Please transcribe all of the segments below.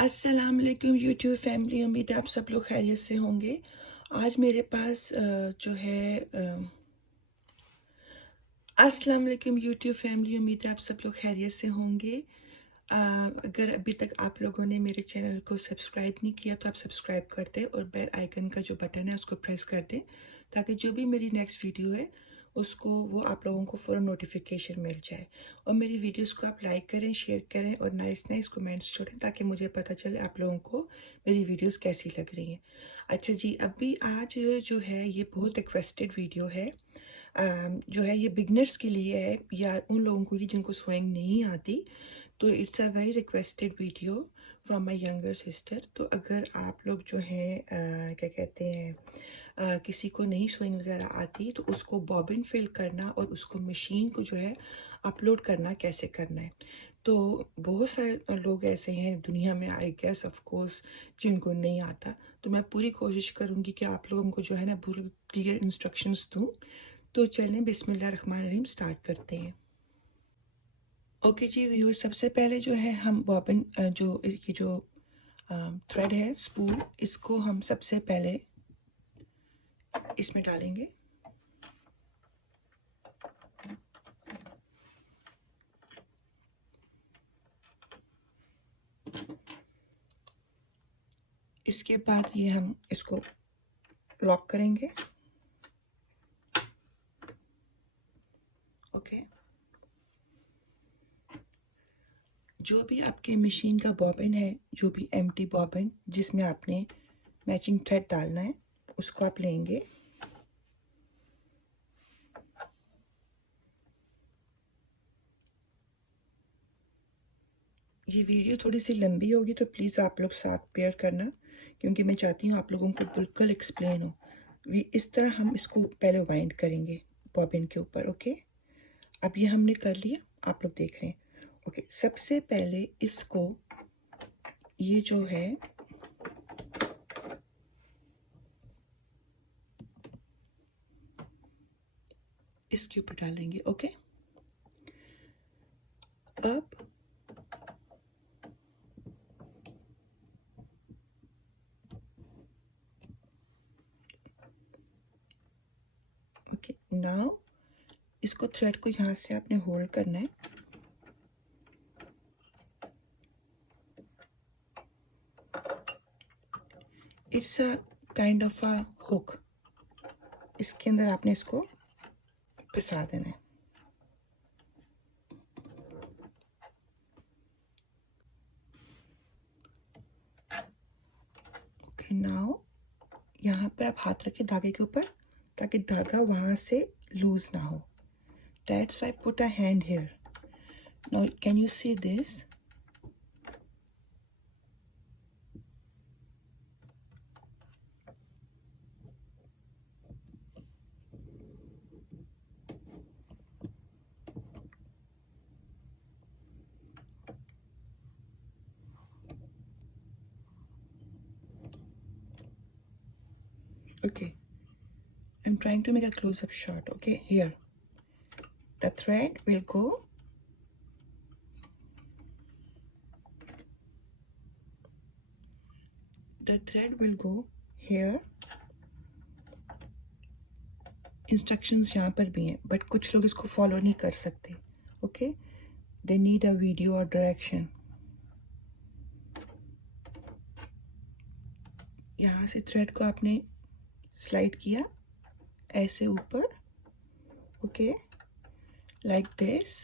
अस्सलाम वालेकुम YouTube family. उम्मीद है आप सब लोग खैरियत से होंगे। आज मेरे पास जो है अस्सलाम वालेकुम यूट्यूब फैमिली। उम्मीद है आप सब लोग खैरियत से होंगे। अगर अभी तक आप लोगों ने मेरे चैनल को सब्सक्राइब नहीं किया तो आप सब्सक्राइब कर दें और बेल आइकन का जो बटन है उसको प्रेस कर दें ताकि जो भी मेरी नेक्स्ट वीडियो है उसको वो आप लोगों को फ़ौरन नोटिफिकेशन मिल जाए। और मेरी वीडियोस को आप लाइक करें, शेयर करें और नाइस नाइस कमेंट्स छोड़ें ताकि मुझे पता चले आप लोगों को मेरी वीडियोस कैसी लग रही हैं। अच्छा जी, अभी आज जो है ये बहुत रिक्वेस्टेड वीडियो है। जो है ये बिगनर्स के लिए है या उन लोगों को जिनको स्विंग नहीं आती। तो it's a very requested video from my younger sister. तो अगर आप लोग जो हैं क्या कहते हैं किसी को नहीं स्विंग वगैरह आती तो उसको बॉबिन फिल करना और उसको मशीन को जो है अपलोड करना कैसे करना है। तो बहुत सारे लोग ऐसे हैं दुनिया में, आई गेस ऑफ कोर्स, जिनको नहीं आता। तो मैं पूरी कोशिश करूँगी कि आप लोगों को जो है ना पूरी क्लियर इंस्ट्रक्शंस दूँ। तो चलें बिस्मिल्लाह रहमान रहीम स्टार्ट करते हैं। ओके जी व्यूअर, सबसे पहले जो है हम बॉबिन जो ये जो थ्रेड है स्पूल, इसको हम सबसे पहले इसमें डालेंगे। इसके बाद ये हम इसको लॉक करेंगे। ओके, जो भी आपके मशीन का बॉबिन है, जो भी एम्प्टी बॉबिन जिसमें आपने मैचिंग थ्रेड डालना है, उसको आप लेंगे। ये वीडियो थोड़ी सी लंबी होगी तो प्लीज़ आप लोग साथ बेयर करना, क्योंकि मैं चाहती हूँ आप लोगों को बिल्कुल एक्सप्लेन हो। इस तरह हम इसको पहले वाइंड करेंगे बॉबिन के ऊपर। ओके, अब ये हमने कर लिया, आप लोग देख रहे हैं। ओके, सबसे पहले इसको ये जो है इसके ऊपर डालेंगे। ओके, अब ओके नाउ इसको थ्रेड को यहाँ से आपने होल्ड करना है। It's a kind of a hook, इसके अंदर आपने इसको फंसा देना है। ओके नाउ यहाँ पर आप हाथ रखिए धागे के ऊपर ताकि धागा वहाँ से लूज ना हो। That's why put a hand here. Now can you see this? Okay, I'm trying to make a close-up shot. Okay, here the thread will go here. Instructions यहाँ पर भी हैं बट कुछ लोग इसको फॉलो नहीं कर सकते। Okay, they need a video और डायरेक्शन। यहाँ से थ्रेड को आपने स्लाइड किया ऐसे ऊपर। Okay, like this.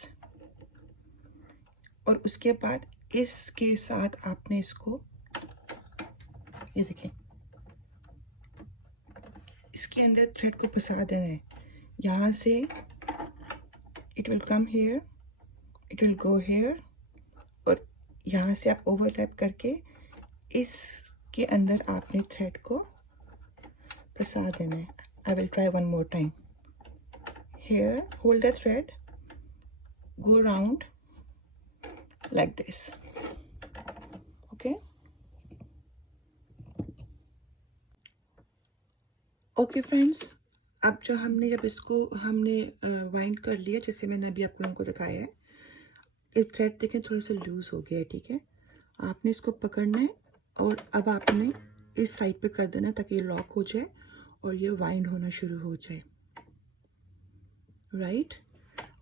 और उसके बाद इसके साथ आपने इसको, ये देखें, इसके अंदर थ्रेड को फंसा देना है। यहाँ से it will come here, it will go hair और यहाँ से आप ओवरलैप करके इसके अंदर आपने थ्रेड को फंसा देना है। I will try one more time. Here, hold the thread, go around like this. Okay, okay friends, अब जो हमने जब इसको हमने वाइंड कर लिया जैसे मैंने अभी आप लोगों को दिखाया है, ये थ्रेड देखें थोड़ा सा लूज हो गया है। ठीक है, आपने इसको पकड़ना है और अब आपने इस साइड पे कर देना ताकि ये लॉक हो जाए और ये वाइंड होना शुरू हो जाए, राइट।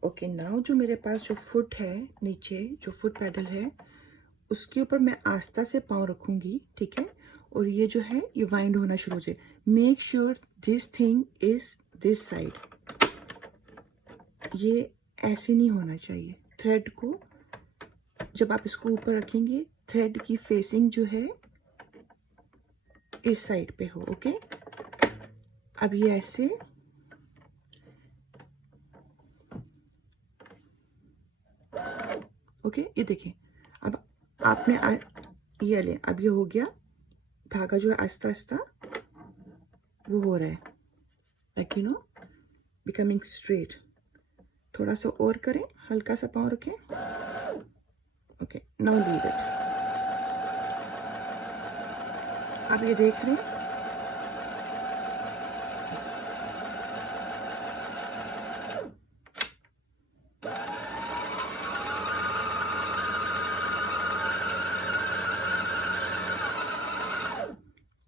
ओके, नाउ जो मेरे पास जो फुट है, नीचे जो फुट पैडल है, उसके ऊपर मैं आस्था से पाँव रखूंगी, ठीक है, और ये जो है ये वाइंड होना शुरू हो जाए। Make sure this thing is this side, ये ऐसे नहीं होना चाहिए। थ्रेड को जब आप इसको ऊपर रखेंगे, थ्रेड की फेसिंग जो है इस साइड पे हो, ओके। अब ये ऐसे, ओके, ये देखिए अब आपने ये ले, अब ये हो गया, धागा जो है आस्ता आस्ता वो हो रहा है, like you know becoming straight. थोड़ा सा और करें, हल्का सा पाँव रखें, ओके, नाउ लीव इट। आप ये देख रहे हैं,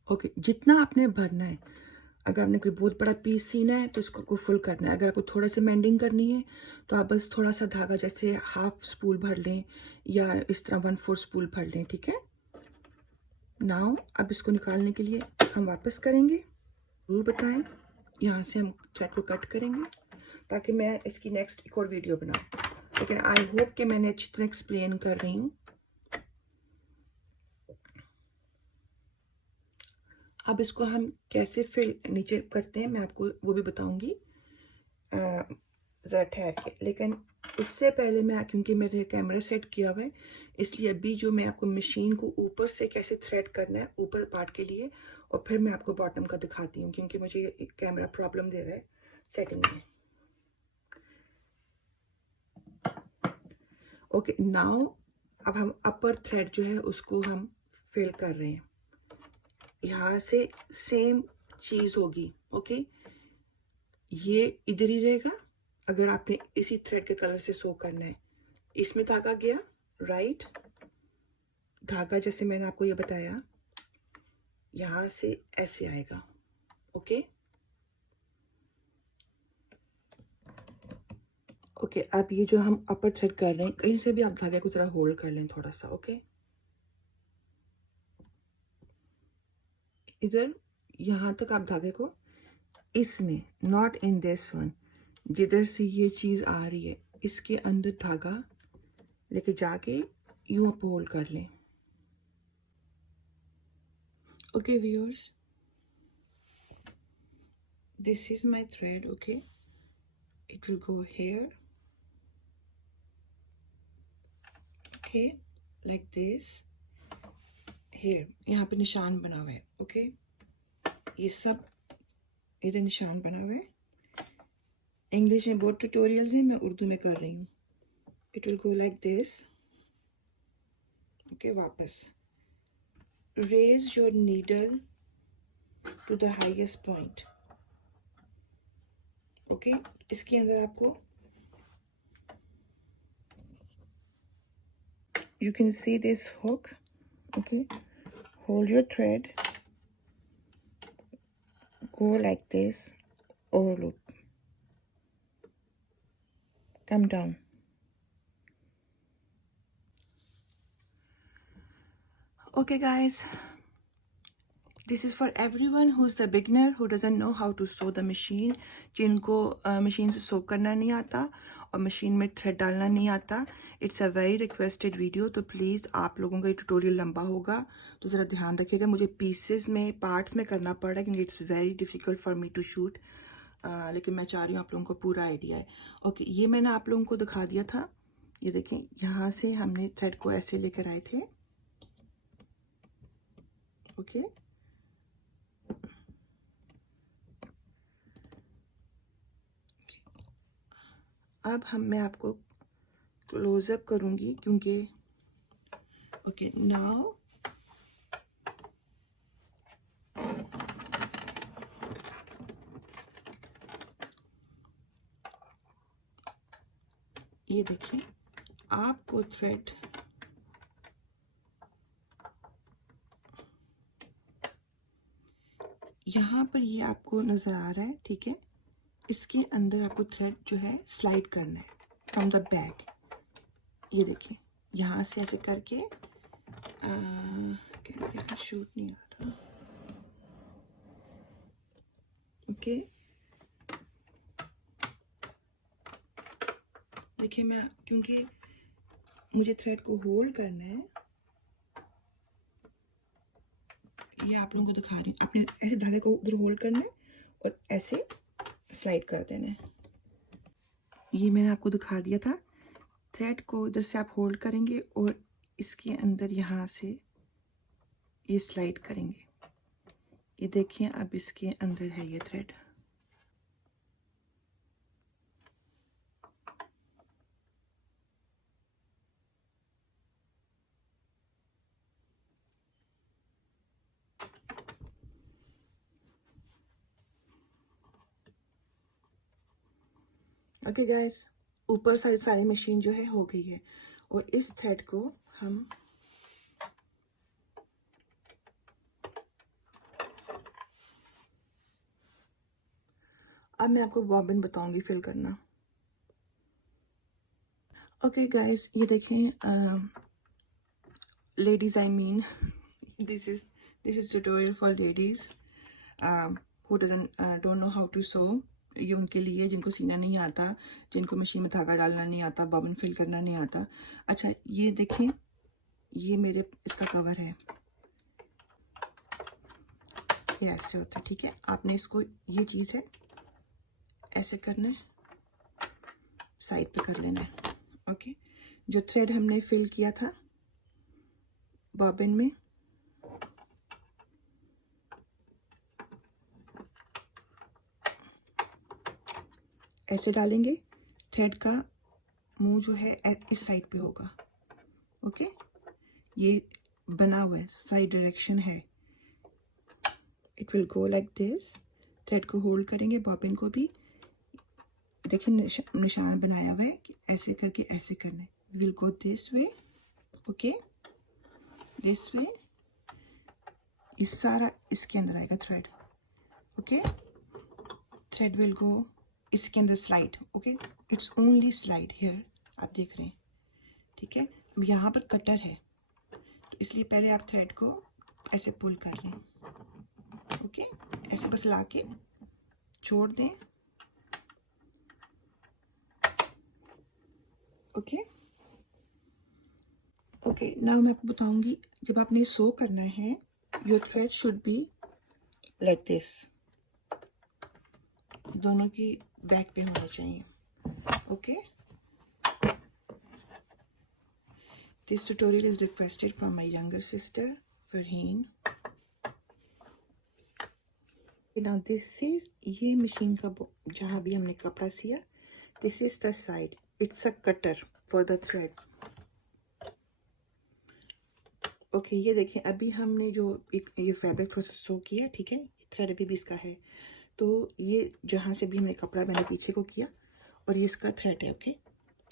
ओके, जितना आपने भरना है। अगर आपने कोई बहुत बड़ा पीस सीना है तो इसको फुल करना है। अगर आपको थोड़ा सा मेंडिंग करनी है तो आप बस थोड़ा सा धागा जैसे हाफ स्पूल भर लें या इस तरह 1/4 स्पूल भर लें, ठीक है। नाउ अब इसको निकालने के लिए हम वापस करेंगे, जरूर बताएं। यहाँ से हम थ्रेड को कट करेंगे ताकि मैं इसकी नेक्स्ट एक और वीडियो बनाऊँ, लेकिन आई होप कि मैंने अच्छी तरह एक्सप्लेन कर रही हूँ। अब इसको हम कैसे फिल नीचे करते हैं मैं आपको वो भी बताऊंगी ज़रा ठहर के, लेकिन उससे पहले मैं, क्योंकि मेरे कैमरा सेट किया हुआ है, इसलिए अभी जो मैं आपको मशीन को ऊपर से कैसे थ्रेड करना है ऊपर पार्ट के लिए, और फिर मैं आपको बॉटम का दिखाती हूँ, क्योंकि मुझे कैमरा प्रॉब्लम दे रहा है सेटिंग में। ओके, नाउ अब हम अपर थ्रेड जो है उसको हम फिल कर रहे हैं। यहाँ से सेम चीज होगी, ओके, ये इधर ही रहेगा। अगर आपने इसी थ्रेड के कलर से सो करना है, इसमें धागा गया, राइट, धागा जैसे मैंने आपको ये बताया यहां से ऐसे आएगा, ओके। ओके, अब ये जो हम अपर थ्रेड कर रहे हैं, कहीं से भी आप धागे को जरा होल्ड कर लें थोड़ा सा, ओके। इधर यहां तक आप धागे को, इसमें, नॉट इन दिस वन, जिधर से ये चीज आ रही है इसके अंदर धागा लेके जाके यूं आप होल्ड कर लें, okay viewers. This is my thread, okay, it will go here, okay, like this, here, यहाँ पे निशान बना हुआ है, okay, ये सब इधर निशान बना हुआ है। इंग्लिश में बहुत ट्यूटोरियल्स हैं, मैं उर्दू में कर रही हूँ। it will go like this, okay, वापस raise your needle to the highest point, okay, इसके अंदर आपको, you can see this hook, okay, hold your thread, go like this, overloop, come down. Okay guys, this is for everyone who's the beginner who doesn't know how to sew the machine, जिनको machine से sew करना नहीं आता और machine में thread डालना नहीं आता। It's a very requested video, तो प्लीज़ आप लोगों का ये ट्यूटोरियल लंबा होगा तो ज़रा ध्यान रखिएगा। मुझे पीसेस में, पार्ट्स में करना पड़ रहा है क्योंकि it's very difficult for me to shoot, लेकिन मैं चाह रही हूँ आप लोगों को पूरा आइडिया है। ओके, ये मैंने आप लोगों को दिखा दिया था, ये देखें, यहाँ से हमने थ्रेड को ऐसे लेकर आए थे, ओके। अब मैं आपको क्लोजअप करूंगी क्योंकि, ओके, नाउ ये देखिए, आपको थ्रेड यहाँ पर ये आपको नज़र आ रहा है, ठीक है। इसके अंदर आपको थ्रेड जो है स्लाइड करना है फ्रॉम द बैक। ये देखिए यहाँ से ऐसे करके कैमरे का शूट नहीं आ रहा, ओके। देखिए मैं, क्योंकि मुझे थ्रेड को होल्ड करना है, ये आप लोगों को दिखा रही हूँ। आपने ऐसे धागे को उधर होल्ड करना है और ऐसे स्लाइड कर देना है। ये मैंने आपको दिखा दिया था। थ्रेड को इधर से आप होल्ड करेंगे और इसके अंदर यहाँ से ये स्लाइड करेंगे। ये देखिए अब इसके अंदर है ये थ्रेड। ओके गाइस, ऊपर सारी मशीन जो है हो गई है और इस थ्रेड को हम अब मैं आपको बॉबिन बताऊंगी फिल करना। ओके गाइस, ये देखें ladies, I mean this is tutorial for ladies who don't know how to sew. ये उनके लिए जिनको सीना नहीं आता, जिनको मशीन में धागा डालना नहीं आता, बॉबिन फिल करना नहीं आता। अच्छा ये देखें, ये मेरे इसका कवर है, ये ऐसे होता है, ठीक है। आपने इसको, ये चीज़ है, ऐसे करना है, साइड पे कर लेना है, ओके। जो थ्रेड हमने फिल किया था बॉबिन में, ऐसे डालेंगे। थ्रेड का मुंह जो है इस साइड पे होगा, ओके। ये बना हुआ है, साइड डायरेक्शन है, it will go like this. Thread को होल्ड करेंगे, बॉबिन को भी देखिए निशान बनाया हुआ है कि ऐसे करके ऐसे करना है। Will go this way, okay, this way. ये सारा इसके अंदर आएगा thread, okay. Thread will go इसके अंदर slide, okay. It's only slide here, आप देख रहे हैं, ठीक है। यहाँ पर कटर है तो इसलिए पहले आप थ्रेड को ऐसे पुल कर लें, ओके। ऐसे बस ला के छोड़ दें, ओके। ओके नाउ मैं आपको बताऊंगी, जब आपने सो करना है, your thread should be like this, दोनों की बैक पे होना चाहिए, okay. This tutorial is requested from my younger sister, Farheen. Now this is, ये मशीन का जहाँ भी हमने कपड़ा Siya, this is the side. It's a cutter for the thread. Okay ये देखें, अभी हमने जो एक ये फैब्रिक थोड़ा सा सो किया, ठीक है। थ्रेड अभी भी इसका है, तो ये जहाँ से भी हमने कपड़ा मैंने पीछे को किया और ये इसका थ्रेड है, ओके।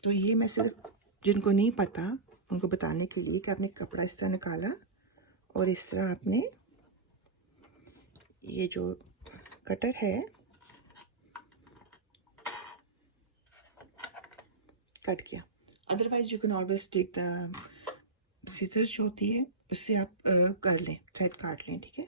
तो ये मैं सिर्फ जिनको नहीं पता उनको बताने के लिए कि आपने कपड़ा इस तरह निकाला और इस तरह आपने ये जो कटर है कट किया। Otherwise you can always take the scissors जो होती है उससे आप कर लें, थ्रेड काट लें, ठीक है।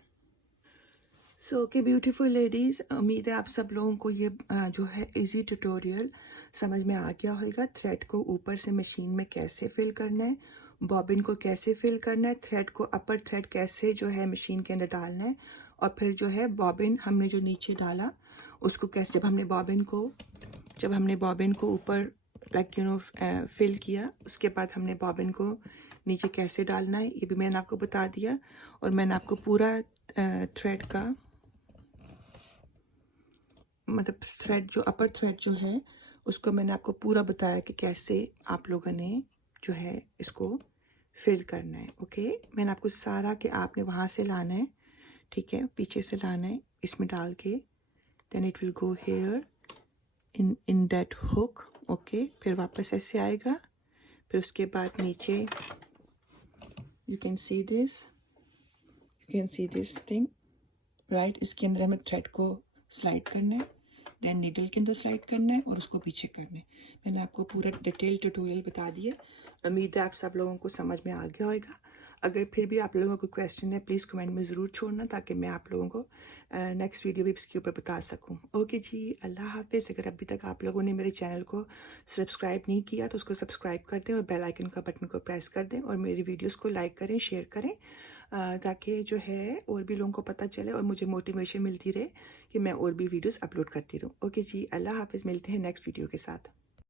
सो ओके ब्यूटीफुल लेडीज़, उम्मीद है आप सब लोगों को ये जो है इजी ट्यूटोरियल समझ में आ गया होगा। थ्रेड को ऊपर से मशीन में कैसे फिल करना है, बॉबिन को कैसे फिल करना है, थ्रेड को अपर थ्रेड कैसे जो है मशीन के अंदर डालना है, और फिर जो है बॉबिन हमने जो नीचे डाला उसको कैसे, जब हमने बॉबिन को ऊपर लाइक यू नो फिल किया, उसके बाद हमने बॉबिन को नीचे कैसे डालना है ये भी मैंने आपको बता दिया। और मैंने आपको पूरा थ्रेड का मतलब थ्रेड जो अपर थ्रेड जो है उसको मैंने आपको पूरा बताया कि कैसे आप लोगों ने जो है इसको फिल करना है, ओके। मैंने आपको सारा कि आपने वहाँ से लाना है, ठीक है, पीछे से लाना है इसमें डाल के, then it will go here in that hook, okay. फिर वापस ऐसे आएगा, फिर उसके बाद नीचे you can see this thing, right, इसके अंदर हमें थ्रेड को स्लाइड करना है, देन नीडल के अंदर स्लाइड करना है और उसको पीछे करना है। मैंने आपको पूरा डिटेल ट्यूटोरियल बता दिया। उम्मीद है आप सब लोगों को समझ में आ गया होगा। अगर फिर भी आप लोगों को क्वेश्चन है प्लीज़ कमेंट में ज़रूर छोड़ना, ताकि मैं आप लोगों को नेक्स्ट वीडियो भी इसके ऊपर बता सकूं। ओके जी, अल्लाह हाफिज़। अगर अभी तक आप लोगों ने मेरे चैनल को सब्सक्राइब नहीं किया तो उसको सब्सक्राइब कर दें और बेल आइकन का बटन को प्रेस कर दें और मेरी वीडियोस को लाइक करें, शेयर करें, ताकि जो है और भी लोगों को पता चले और मुझे मोटिवेशन मिलती रहे कि मैं और भी वीडियोस अपलोड करती रहूँ। ओके जी, अल्लाह हाफिज़। मिलते हैं नेक्स्ट वीडियो के साथ।